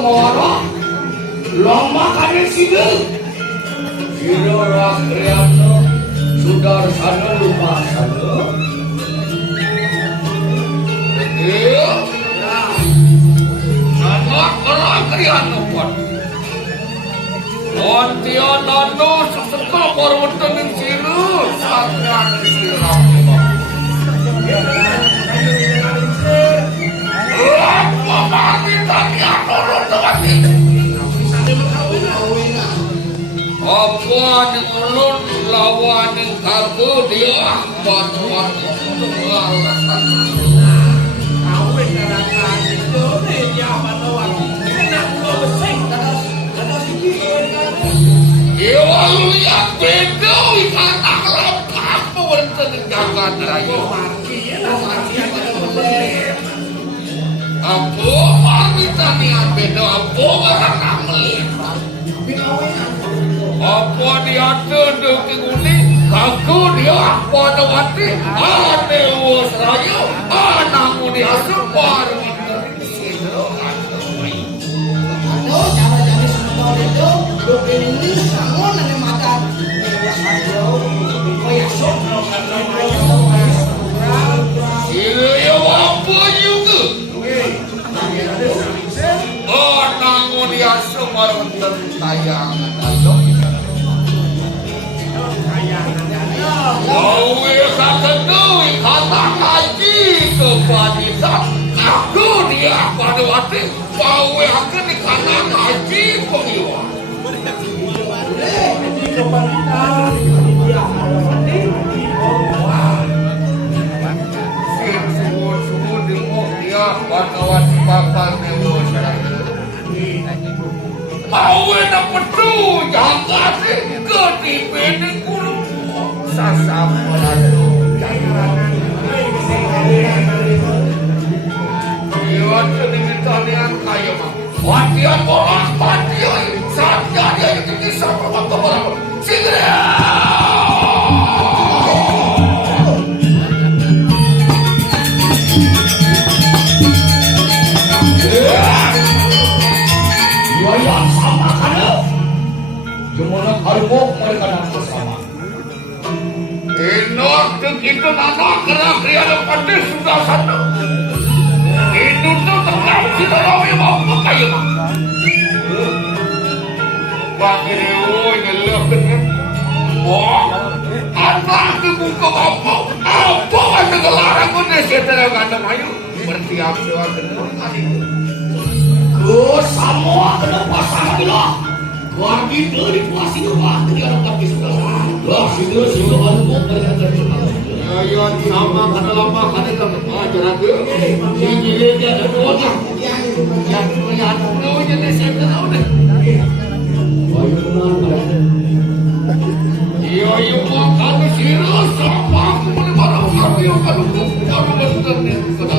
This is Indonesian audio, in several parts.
ngoro lomba kane sideu Siro Rakriano Sudarsana lupa sana iya anak Rakriano pun Ontionono sesekal korweten siru sakran siram apa ning ulun lawan ning karbu dia buat alasan awe karakan itu ya panawan enak lo besing kada sikit ya walu ya beda kata apa wonten jagat raya apa wanita niat beda apa karena melihat apa dia duduk di kuning kaku dia apa dewati ane us raya anamu dia separ aduh cara-cara semua itu bukan ini sangon ane mata iya apa juga anamu dia semar tayangan aduh Awe kakenu kata kaji kepadisa aku dia pada waktu awe akan dikata kaji pengiwa kaji kepadisa dia sungguh dimuk dia pada waktu bakal dewa awe dapat tu jangan ketipin kurung sasam Iwan dengan kaya mah. Watian borak watian saatnya dia itu bisa berapa segera. Ya sama kan? Gimana kalau mereka nak bersama? Enak begitu anak kira-kira pada sudah satu. Itu tuh tetap tidak tahu mau apa ya mak. Panggil ngelak dengan. Wah, anak tu buka apa? Apa ada kelarang pun dia setelah kata mayu bertiap sewa dengan kali. Kau semua kena pasang bila. Kau gitu di puasi rumah tu dia orang tapi sudah. Wah, sudah baru mau berkata. Ayo sama kata lama kata kamu ajaran dia. Ini dia ada orang yang punya tahu jadi saya tahu deh. Iyo mau kata sirus sama aku boleh barang aku yang kalau betul ni kata.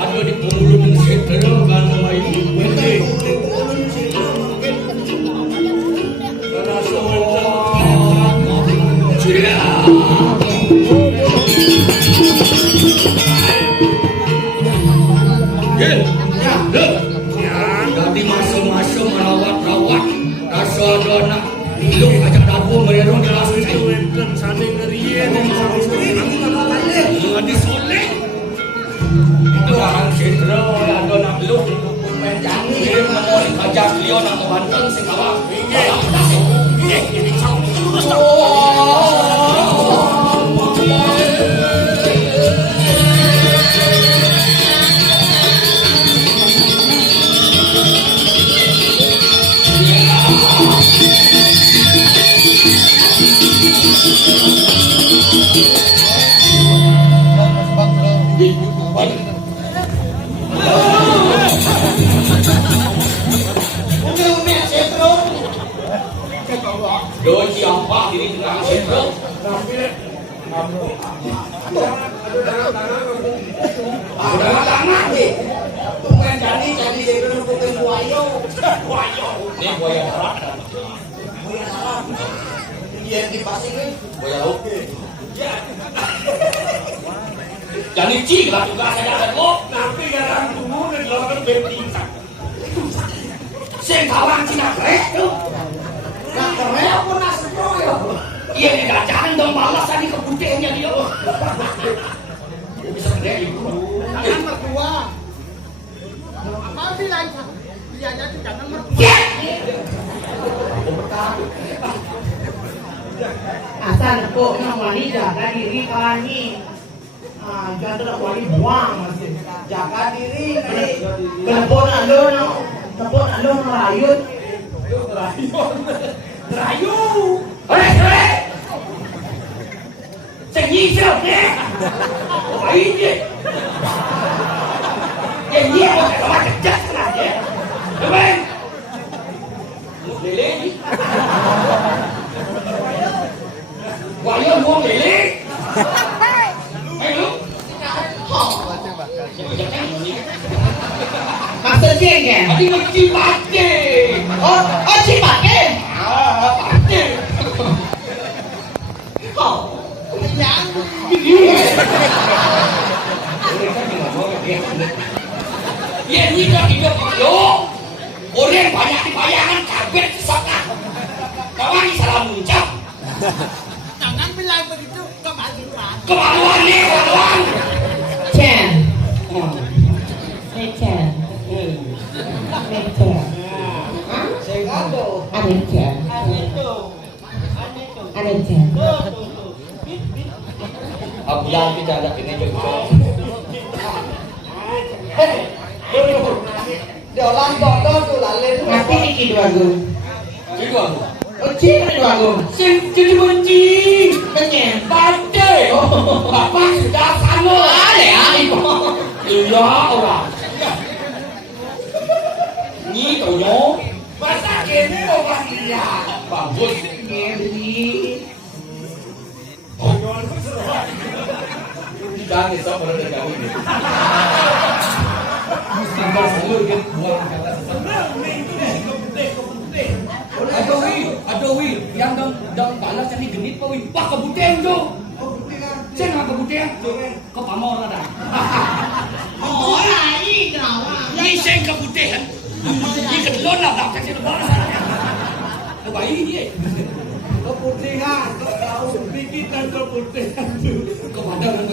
Ada di pemulung Ya, jadi masuk-masuk merawat-rawat rasa dona. Lu ajak dagu mererong jelas itu. Enten saling ngeriye Di soleh. Itu orang sendro yang dona lu. Jangan mau kajak beliau nak Banten sekawa. Doi siapa diri tengah sendro? Ada tangan nih. Bukan jadi sendro bukan buayo. Ini buaya darat. Dia di pasing nih. Buaya laut. Jadi cik lah juga saya ada kok. Tapi garang tunggu dan lawan beting. Sen kawan Cina krek tuh. Nah, karena aku nasi pro ya. Iya nih jangan dong malas tadi kebutihnya dia. Bisa gede itu. Jangan mertua. Apa bilang? Dia jadi jangan mertua. Ya. Asal kok yang wali jaga diri kali. Jangan wali buang masih. Jaga diri. Kenapa ando merayut? Rayu. Hei. Senyi siap ni. Apa ini? Yang ni apa kalau macam jas lah dia. Apa? Lele. Wayang buang lele. Ayo. Maksudnya ke? Tadi mesti pakai. Oh, cipake. Pakai. Ya ini dah hidup itu. Orang banyak dibayangan kabel kesana. Kawan salah muncak. Jangan bilang begitu kemaluan. Kemaluan ni, kemaluan. Chen. Chen. Ada Chen. Aku yang kita ada ini juga. Điều lan gọt đó tôi là lên. Mati ni kedua gu. Juga. Uci kedua gu. Jadi benci. Kenyan. Pate. Bapak sudah sama. Ada ibu. Iya orang. Ni toyo. Masa kini orang dia. Bagus. Ngeri. Jangan risau kalau terjauh ini. Sampai semua kan buang kata Aduh, yang dong balas jadi genit pa wi. Wah kebuteng jo. Sen apa kebuteng? Kau pamor ada. Oh, ini kenapa? Ni sen kebuteng. Ni kedua lah dah cakap kedua lah. Apa ini? Keputihan, kau tahu sedikit dan keputihan tu. Kau badan.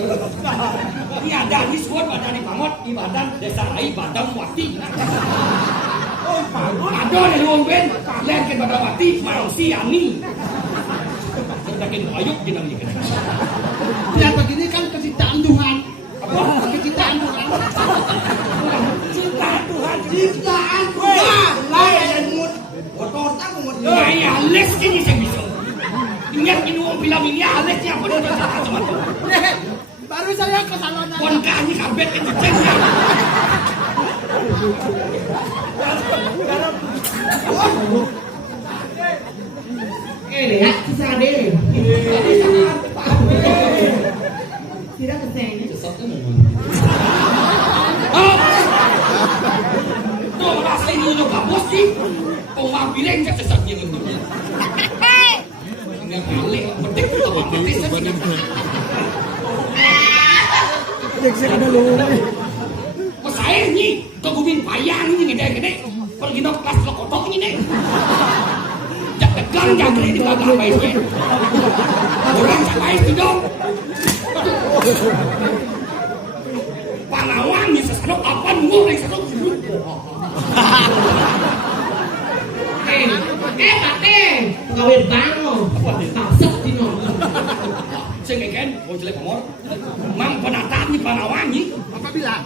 Ini ada di squad badan di Pamot, di badan desa lain badan Wati. Oh, bagus. Ada di luang ben, lain ke badan Wati, manusia ni. Yakin ayuk di dalam ini. Yang begini kan kecintaan Tuhan. Apa? Kecintaan Tuhan. Cinta Tuhan. Cintaan Tuhan. Lain mut. Kotor tak mut. Nah, ya les kini saya bisa. Ingat ini orang bilang ini ales yang apa dia cakap sama tu. Baru saya ke salon. Kon kami kabet itu cengnya. Lihat kisah deh. Tidak kesini. Tuh rasa ini untuk kampus sih. Pengambilan ke sesatnya itu. Yang balik penting itu apa? Pesaing nyi, kegumin payang ini gede-gede. Pergi dong kelas lo kotok ini. Jak tegang jangkrik di kagak baik gue. Orang capai itu dong. Panawang bisa sadok apa nunggu dari sadok. Kakek, kawin bango. Taksep dino. Saya ngeken, mau jelek komor. Mang penataan nih panawang nih. Apa bilang?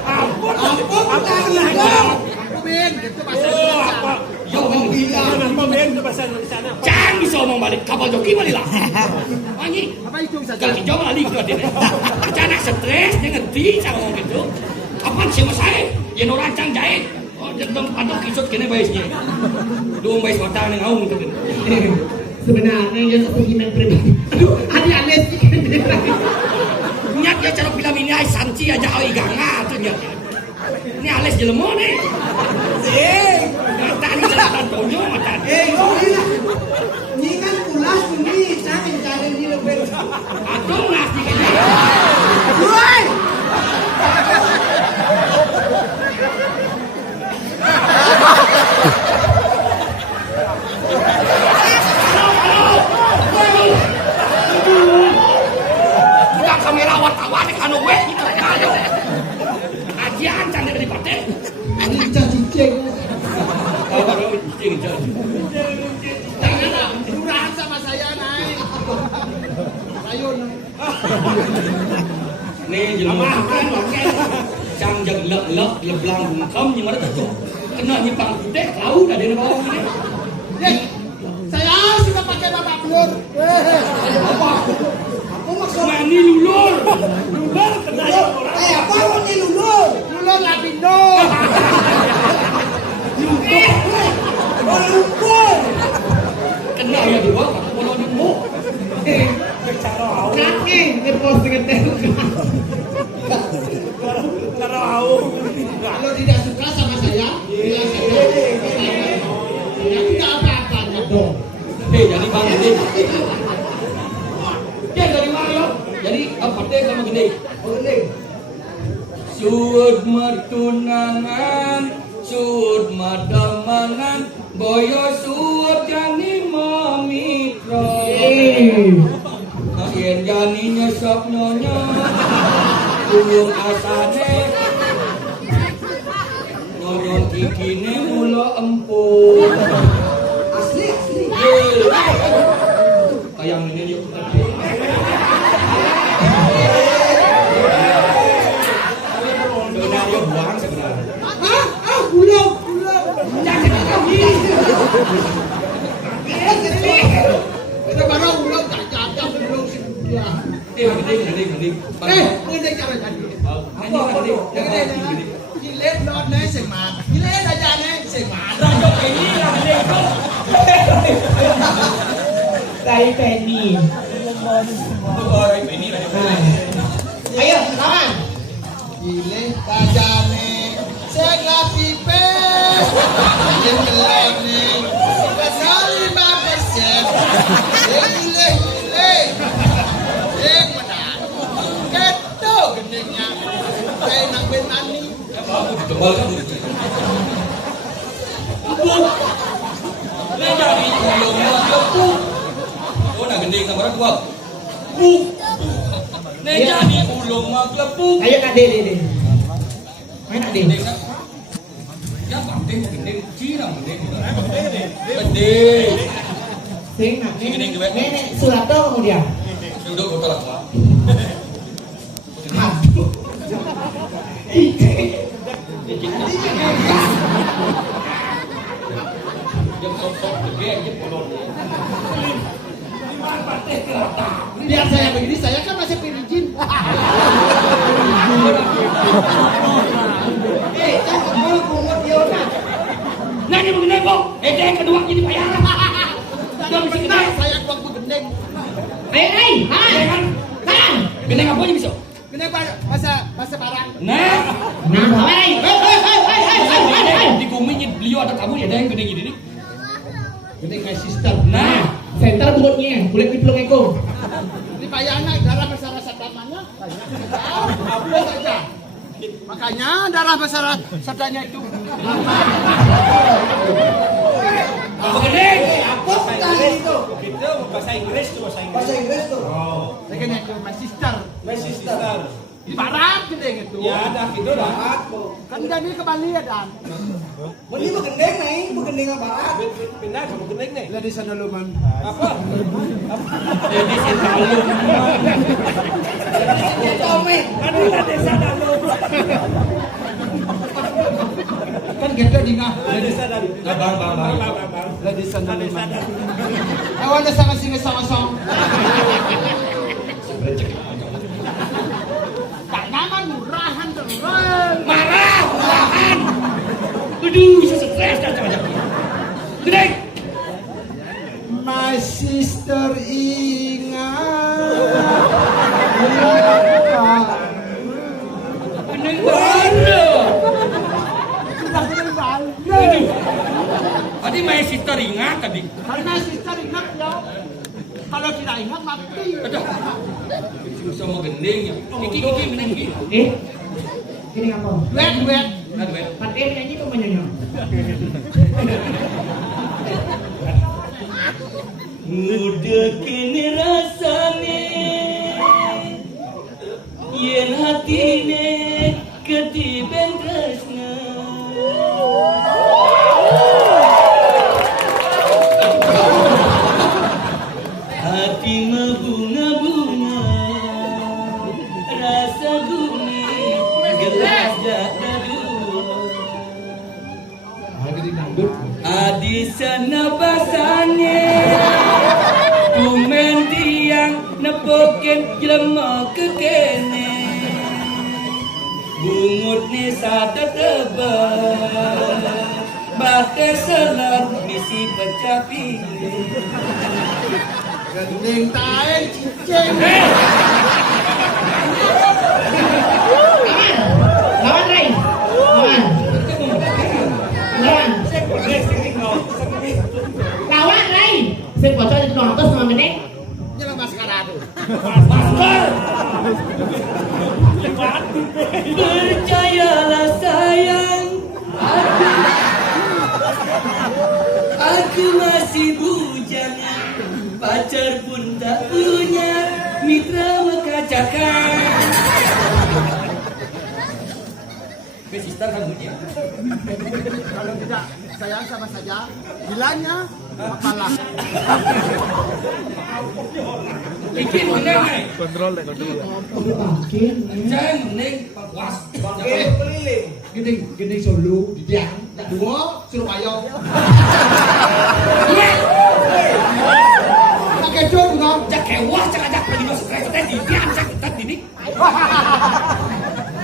Ampun, jangan dong. Aku Ben, gitu bahasa Oh, Indonesia. apa? Yo, Bilang apa Ben ke bahasa Indonesia? jangan bisa ngomong balik kapal joki balik lah. Anjing. Apa itu bisa Kalau jadi? hijau malah lihat dia. Karena stres dia ngerti cara ngomong gitu. Kapan sih mas saya? Yang rancang jahit. Oh, jadong padok kisut kene baisnya. Doang bais watang yang aung gitu. Sebenarnya ya kepenginan pribadi. Aduh, ada ales. Nyat ya cara film ini ay sanci aja oi ganga tuh nyat. Ini ales jelemo nih. Mata ini jalan tonyo mata. Ini kan pulas ini, saya mencari di lebih. Aduh nasi kene. Woi! Kita kamera wartawan kan we kita kalau. Ajian cantik dari partai. Ini cacing. Oh, baru cing cing. Jangan murahan sama saya naik. Ayun. Nih jelema kan oke. Cang jag lek leblang bungkem nhưng mà nó tuh. Kena nyipang gede tahu dah dari bawah ini. Saya sudah pakai bapak blur. Apa? Mani lulur. Lulur kena orang. Apa ini lulur? Blur lapindo. Lulur. Kena ya dua kalau nemu. Kakek, ini postingan Kalau tidak suka sama saya, bilang saja. Ya tidak apa-apanya dong. Jadi bang gede. Dia dari mana yo? Jadi apa deh sama gede? Sud matunangan, sud madamangan, boyo sud jani mamitra. Yen jani nyesok nyonya, ulung asane, nyonya kikine mula empuk. Asli. Kayak ini yuk. Sebenarnya buang sebenarnya. Pulau. Kita baru ulang tak jatuh belum sih. Gede. Ini cara jadi. Gilet not nih semat. Gilet aja nih semat. Dari Penny. Ayo, lawan. Gilet aja nih. Segala pipe. Yang gelap nih. Pasal 5%. Gilet. Yang mana? Keto gendengnya. Kayak nak benani. Tebal kan? Empuk. Ini jadi ulung empuk. Oh, nak gending sama orang tua. Empuk. Ini jadi ulung empuk. Ayo Kak Dede. Main Kak Dede. Gending kan? Ya penting gending Cina gending. Gede. Sing nak. Gede juga. Nenek Sulato kemudian. Duduk betul lah. Aduh. Yang sok-sok gede aja polon. Biar saya begini, saya kan masih pirijin. Jangan mau pungut dia nak. Nah, ini begini kok. Yang kedua jadi bayar. Jangan benar saya waktu gendeng. Ayo, Han. Gending apa aja bisa? Gendeng masa barang. Nah, Nah, hei. di bumi beliau ada kamu ya ada yang gede gini nih. Gendeng kayak sister. Nah, Center mulutnya, kulit diplong ekor. Ini bayangnya darah besar rasa tamannya. Apa saja. Makanya darah besar sadanya itu. Apa gede? Apa tadi itu? Itu bahasa Inggris tuh, bahasa Inggris. Bahasa Inggris tuh. Saya itu my sister. My sister. Di barat gede gitu. Ya, dah gitu dah. Aku. Kan jadi ke Bali ya dan. Ini begendeng nih, begendeng apa? Pindah kamu gening nih. Lah di sana lu man. Apa? Jadi sitalum. Tommy. Adalah desa dalam. Kan gitu di ngah. Desa dalam. Bang. Lah di sana lu man. Awan na sama sini sama-sama. Tak nyaman murahan terus. Marah, marahan. Aduh, bisa stres dah macam. Gede. My sister ingat. Bening mana? Sudah dari Bali. Tadi main sister ingat tadi. Karena sister ingat ya. Kalau tidak ingat mati. Aduh. Susah mau gending ya. Iki meneng iki. Ini apa? Duet. Aduh. Pakai nyanyi kok menyanyi. Muda kini rasane yen hatine ketiben tresna hati mabunga-bunga rasa guni gelas jatah dua adi sana basane kumen tiang nepoken jelema kekene bungut ni satu tebal bate selar misi pecah pilih Gending tae cincin. Lawan Ray. Lawan Ray. Saya bocor di nonton sama Meneng. Jangan maskara tuh. masker percayalah sayang aku masih bujana pacar pun tak punya mitra mengkacakan sister kamu ya Kalau tidak sayang sama saja, bilangnya apalah. bikin meneng Kontrol deh, kontrol. jangan meneng puas Keliling. Gini Solo, di Diang, dua Surabaya. Pakai jok dong. jak kewah cak ajak pergi no stres teh di diam cak tetap ini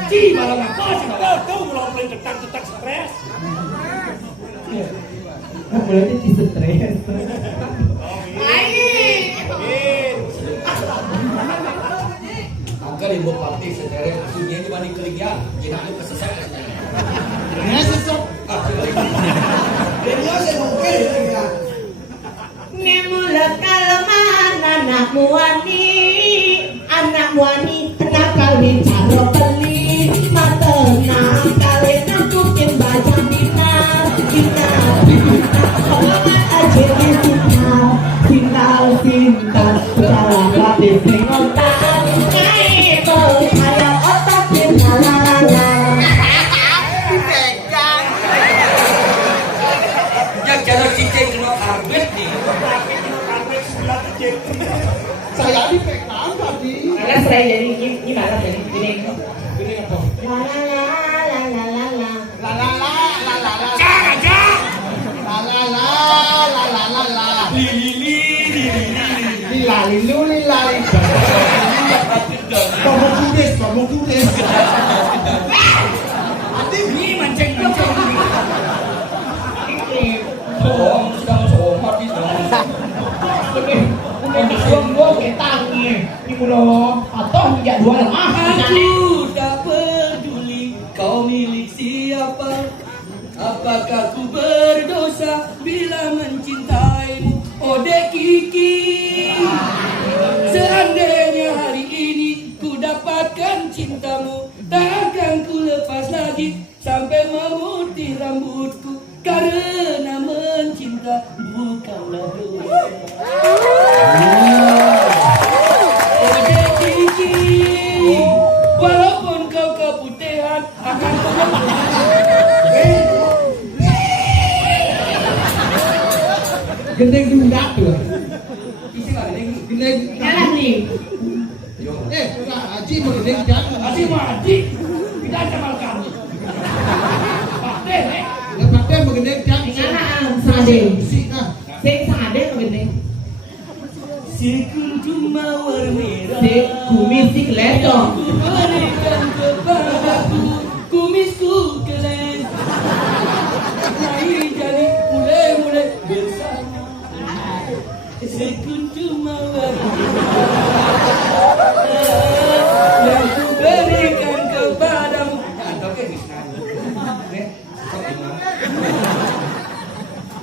ci malam apa sih Tuh, belum paling detak stres. Berarti di stres. angka ibu parti sendiri sunyi dibanding kelingnya jadi aku kesesat Ya sesok. Dia saya mungkin ya. Nemula kalaman anakmu wani kenapa bicara beli matena kali nampukin baca dina pengamat aja di cinta dalam hati sengotan naik berkaya otak tinggalan yang jalan cincin kena karbet nih Saya dipegang tadi. karena saya jadi gimana jadi gini Gini apa? la la la la la la La la la la la la. cak aja La la la la la la la. Lila lilu lila lila. Kamu kudes. ini mancing oh sudah masuk mati Untuk gua ketangnya ini mulo atau tidak dua aku tak peduli kau milik siapa apakah ku berdosa bila mencintaimu ode kiki seandainya hari ini ku dapatkan cinta cintamu tak akan ku lepas lagi sampai memutih rambutku karena mencinta bukanlah dosa. Oh Kiki, walaupun kau keputihan akan Gendeng tundak tuh. Gendeng. Jalan nih. Enggak, Haji mau gendeng jangan. Haji Mahdi tidak sama kami. Pak Deh, Lepas dia mau gendeng jangan. Tinggal sade. Si nah. Sing sade kau gede. sekuntum mawar merah. Si kumis si keledong. Ku berikan kepadaku kumisku keren. Mari jadi mulai bersama. Sekuntum mawar yang ku berikan kepadamu.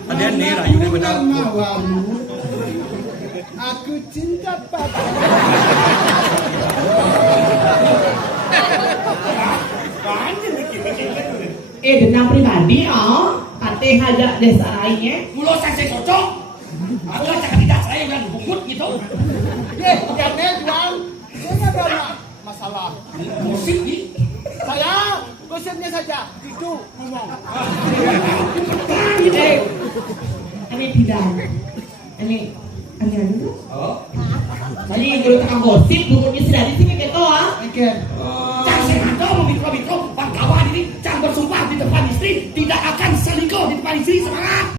Ada nih rayu di benar. Mawamu. Aku cinta padamu. Dendam pribadi oh. Kate hajak desa lainnya. Mulo saya cocok. Aku cakap tidak saya bilang bungkut gitu. Jangan jual. Saya ada masalah. Musik nih. Saya gosipnya saja. Itu ngomong. Ini tidak. Ini dulu. Oh. Tadi kalau tak gosip, bukunya sudah di sini gitu ah. Oke. Cang sengaja mau mikro bang kawan ini cang bersumpah di depan istri tidak akan selingkuh di depan istri semangat.